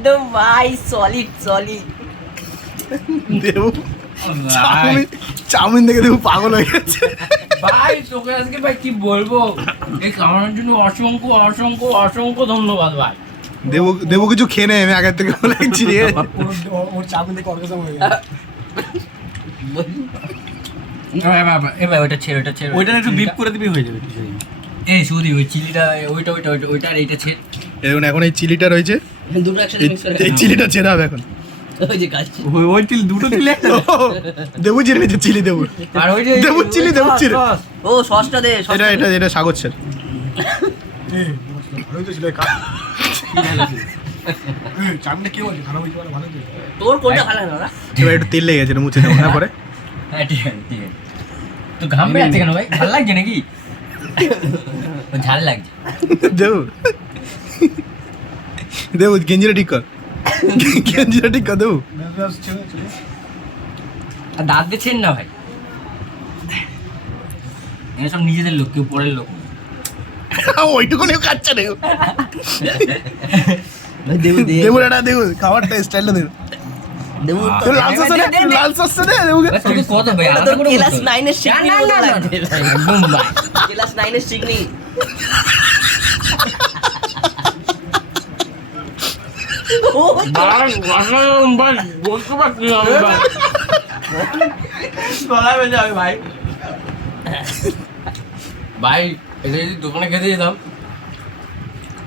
একদম ভাই solid solid. Debu chowmein দেখে দেবু পাগল হয়ে গেছে। ভাই তোকে আজকে ভাই কি বলবো, এই খাওয়ানোর জন্য অসংখ্য অসংখ্য অসংখ্য ধন্যবাদ ভাই। দেবু কিছু খেয়ে নেই, আমি আগের থেকে বলে দিচ্ছি। ওর চাউমিন দেখে অর্গাজম হয়ে গেছে। এবার ওইটা ছেড়ে ওইটা ছেড়ে ওইটা একটু বিপ করে দিবি হয়ে যাবে। এই শুধু ওই চিলিটা ওইটা ওইটা ওইটা ওইটা আর এইটা ছেড়ে। এখন এখন এই চিলিটা রয়েছে, দুটো একসাথে মিক্স করে এই চিলিটা ছেড়ে হবে এখন। ওই যে কাজটি ওই তিল দুটো তিল একটা। দেবু চিলি নিচ্ছে, চিলি দেবু আর ওই যে দেবু চিলি, দেবু চিলি। ও সসটা দে এটা এটা এটা সাগর ছেড়। ভালোই তো ছিল চাউমিনটা কি বলছে খারাপ হয়েছে বলে ভালো হয়েছে। তোর কোনটা ভালো লাগে না? এবার একটু তেল লেগে গেছে, এটা মুছে দেবো না পরে। হ্যাঁ ঠিক আছে ঠিক আছে। তো ঘাম বেড়াচ্ছে কেন ভাই, ঝাল লাগছে নাকি? ও ঝাল লাগছে। দেবু দেবু গেঞ্জিটা ঠিক কর, গেঞ্জিটা ঠিক কর দেবু। আর দাঁত দিচ্ছেন না ভাই, এসব নিজেদের লোক, কেউ পরের লোক। ওইটুকুনিও খাচ্ছে না দেবু দে দেবু, এটা দেবু খাবারটা স্টাইলটা দেবু। দেবু তোর লাল সস দে, লাল সস দে দেবুকে। তোকে কত ভাই এটা আলাদা তো করে ক্লাস বলতো। 9 এর শিখনি না, মতো না, না, লাগছে একদম ভাই। ক্লাস 9 এর শিখনি। ও ভাই বলতে পারছি না আমি ভাই। গলায় বেজে যাবে ভাই। ভাই এটা যদি দোকানে খেতে যেতাম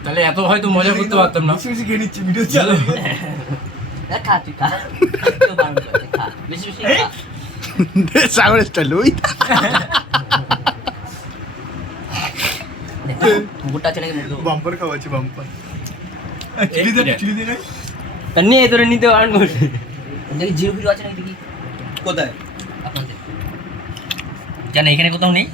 তাহলে এত হয়তো মজা করতে পারতাম না। বেশি বেশি খেয়ে নিচ্ছি ভিডিও চালু। খা তুই খা কেউ বারণ করে খা বেশি বেশি খা। সাগর স্টাইল ওই। মুখটা আছে নাকি মুখ বাম্পার খাওয়াচ্ছি বাম্পার। চিলি দে চিলি দে। তা নিয়ে তোরে নিতে পারবো। দেখি জিরো ফিরো আছে নাকি দেখি কোথায়? আপনাদের জান এখানে কোথাও নেই।